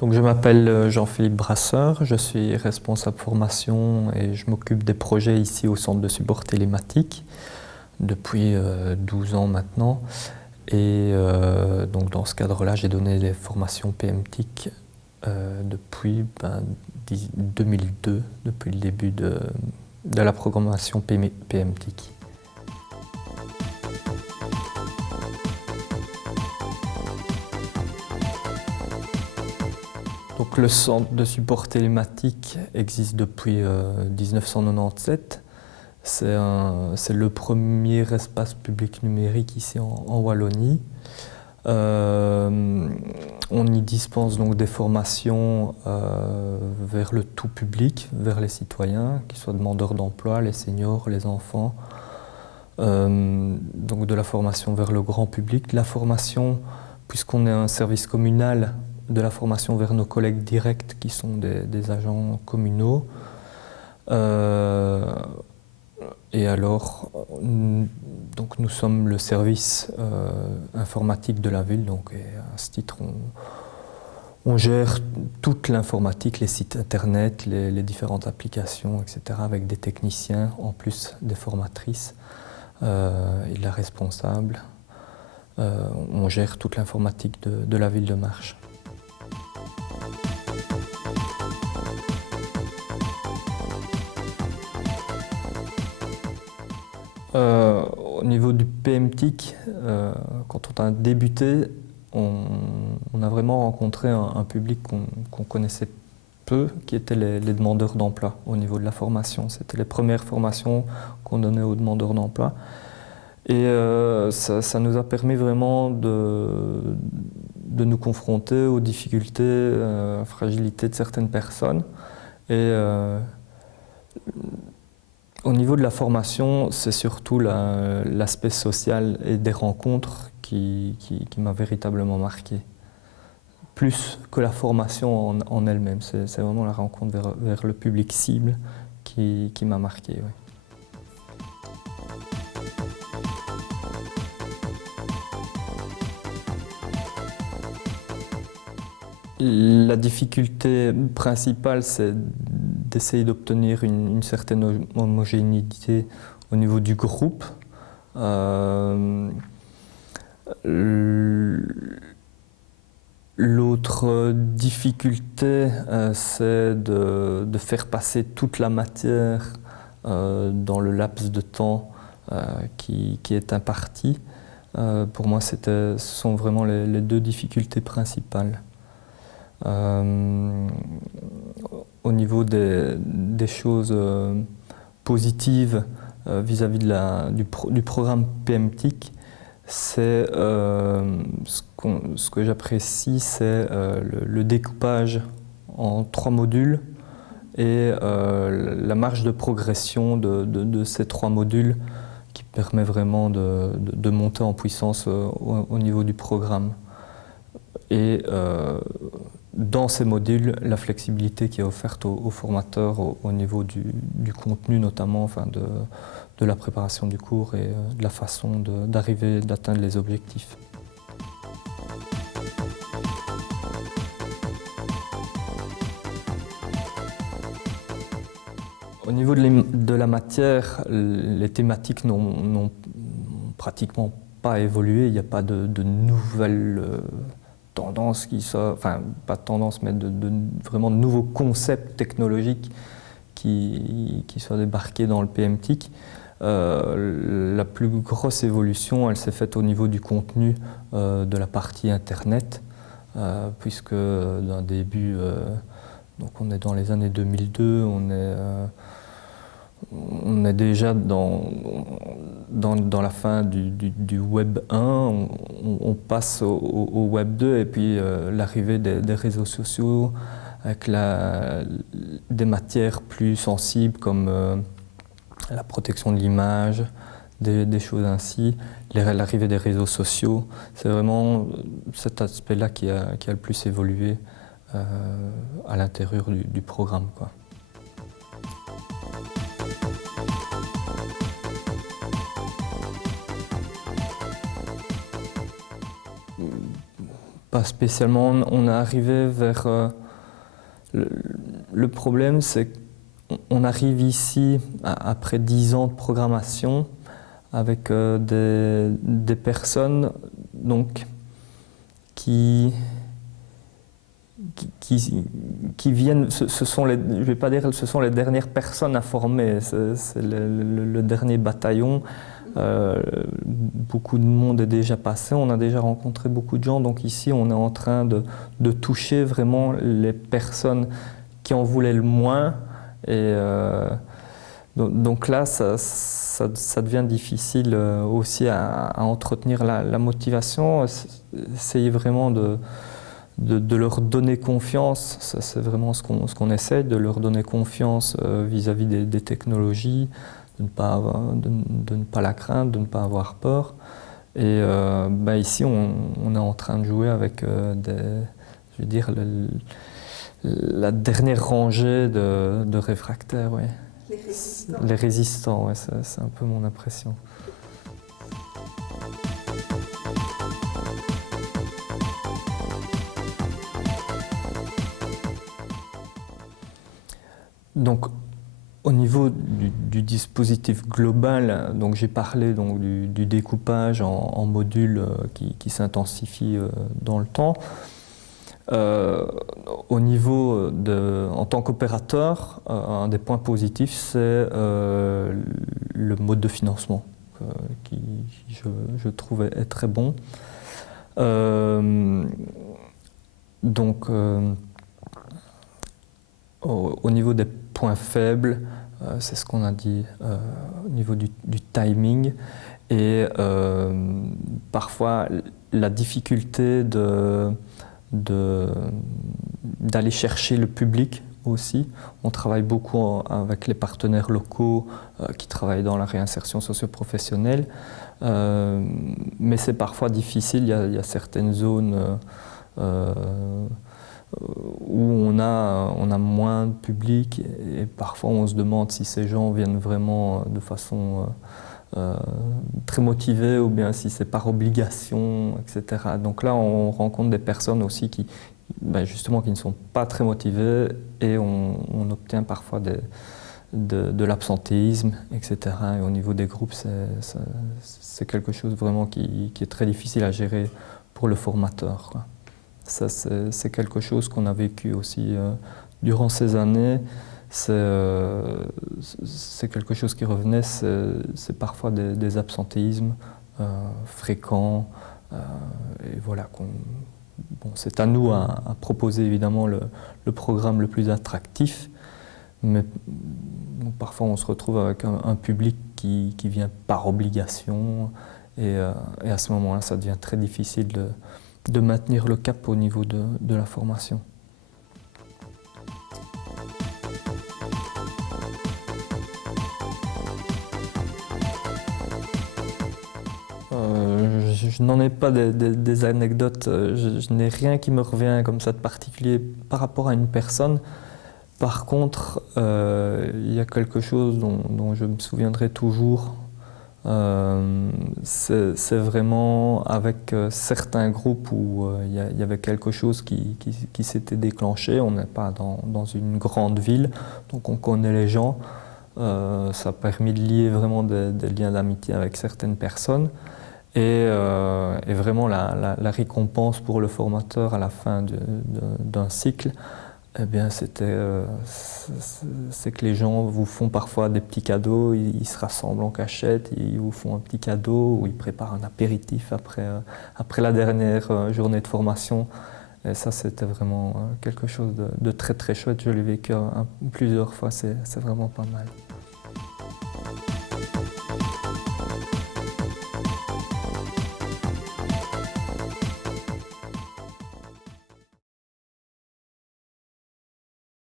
Donc je m'appelle Jean-Philippe Brasseur, je suis responsable formation et je m'occupe des projets ici au centre de support télématique depuis 12 ans maintenant. Et donc dans ce cadre-là, j'ai donné des formations PMTIC depuis 2002, depuis le début de la programmation PMTIC. Donc, le centre de support télématique existe depuis 1997. C'est le premier espace public numérique ici en Wallonie. On y dispense donc des formations vers le tout public, vers les citoyens, qu'ils soient demandeurs d'emploi, les seniors, les enfants. Donc de la formation vers le grand public, de la formation, puisqu'on est un service communal, de la formation vers nos collègues directs qui sont des agents communaux. Et alors, donc nous sommes le service informatique de la ville, donc et à ce titre, on gère toute l'informatique, les sites internet, les différentes applications, etc., avec des techniciens, en plus des formatrices et de la responsable. On gère toute l'informatique de la ville de Marche. Au niveau du PMTIC, quand on a débuté, on a vraiment rencontré un public qu'on connaissait peu, qui étaient les demandeurs d'emploi au niveau de la formation. C'était les premières formations qu'on donnait aux demandeurs d'emploi. Et ça nous a permis vraiment de nous confronter aux difficultés, fragilités de certaines personnes. Et au niveau de la formation, c'est surtout l'aspect social et des rencontres qui m'a véritablement marqué. Plus que la formation en elle-même, c'est vraiment la rencontre vers le public cible qui m'a marqué. Oui. La difficulté principale, c'est d'essayer d'obtenir une certaine homogénéité au niveau du groupe. L'autre difficulté, c'est de faire passer toute la matière dans le laps de temps qui est imparti. Pour moi, ce sont vraiment les deux difficultés principales. Au niveau des choses positives vis-à-vis du programme PMTIC, c'est ce que j'apprécie, c'est le découpage en 3 modules et la marge de progression de ces 3 modules qui permet vraiment de monter en puissance au niveau du programme. Et dans ces modules, la flexibilité qui est offerte aux formateurs au niveau du contenu notamment, enfin de la préparation du cours et de la façon d'atteindre les objectifs. Au niveau de la matière, les thématiques n'ont pratiquement pas évolué, il n'y a pas de nouvelles tendances enfin pas de tendances, mais vraiment de nouveaux concepts technologiques qui soient débarqués dans le PMTIC. La plus grosse évolution, elle s'est faite au niveau du contenu de la partie Internet, puisque d'un début, donc on est dans les années 2002, on est déjà dans la fin du Web 1, on passe au Web 2 et puis l'arrivée des réseaux sociaux avec des matières plus sensibles comme la protection de l'image, des choses ainsi, l'arrivée des réseaux sociaux. C'est vraiment cet aspect-là qui a le plus évolué à l'intérieur du programme, quoi. Pas spécialement. On est arrivé vers... le problème, c'est qu'on arrive ici, après 10 ans de programmation, avec des personnes donc, qui viennent, ce sont je ne vais pas dire ce sont les dernières personnes à former, c'est le dernier bataillon. Beaucoup de monde est déjà passé, on a déjà rencontré beaucoup de gens, donc ici on est en train de toucher vraiment les personnes qui en voulaient le moins. Et donc là, ça devient difficile aussi à entretenir la motivation, essayer vraiment de leur donner confiance, c'est vraiment ce qu'on essaie, de leur donner confiance vis-à-vis des technologies, de ne pas la craindre, de ne pas avoir peur. Et ici, on est en train de jouer avec je veux dire, la dernière rangée de réfractaires. Ouais. Les résistants. Les résistants, ouais, c'est un peu mon impression. Donc, au niveau du dispositif global, donc j'ai parlé donc, du découpage en modules qui s'intensifie dans le temps. Au niveau en tant qu'opérateur, un des points positifs, c'est le mode de financement qui, je trouve, est très bon. Donc, au niveau des points faibles, c'est ce qu'on a dit au niveau du timing et parfois la difficulté d'aller chercher le public aussi. On travaille beaucoup avec les partenaires locaux qui travaillent dans la réinsertion socio-professionnelle, mais c'est parfois difficile, il y a certaines zones où on a moins de public et parfois on se demande si ces gens viennent vraiment de façon très motivée ou bien si c'est par obligation, etc. Donc là on rencontre des personnes aussi qui justement qui ne sont pas très motivées et on obtient parfois de l'absentéisme, etc. Et au niveau des groupes, c'est quelque chose vraiment qui est très difficile à gérer pour le formateur, quoi. Ça, c'est quelque chose qu'on a vécu aussi durant ces années. C'est quelque chose qui revenait, c'est parfois des absentéismes fréquents. Et voilà, c'est à nous à proposer évidemment le programme le plus attractif, mais parfois on se retrouve avec un public qui vient par obligation et à ce moment-là, ça devient très difficile de maintenir le cap au niveau de la formation. Je n'en ai pas des anecdotes, je n'ai rien qui me revient comme ça de particulier par rapport à une personne. Par contre, il y a quelque chose dont je me souviendrai toujours. C'est vraiment avec certains groupes où il y avait quelque chose qui s'était déclenché. On n'est pas dans une grande ville, donc on connaît les gens. Ça a permis de lier vraiment des liens d'amitié avec certaines personnes. Et vraiment la récompense pour le formateur à la fin d'un cycle, eh bien c'est que les gens vous font parfois des petits cadeaux, ils se rassemblent en cachette, ils vous font un petit cadeau ou ils préparent un apéritif après la dernière journée de formation. Et ça, c'était vraiment quelque chose de très très chouette. Je l'ai vécu plusieurs fois, c'est vraiment pas mal.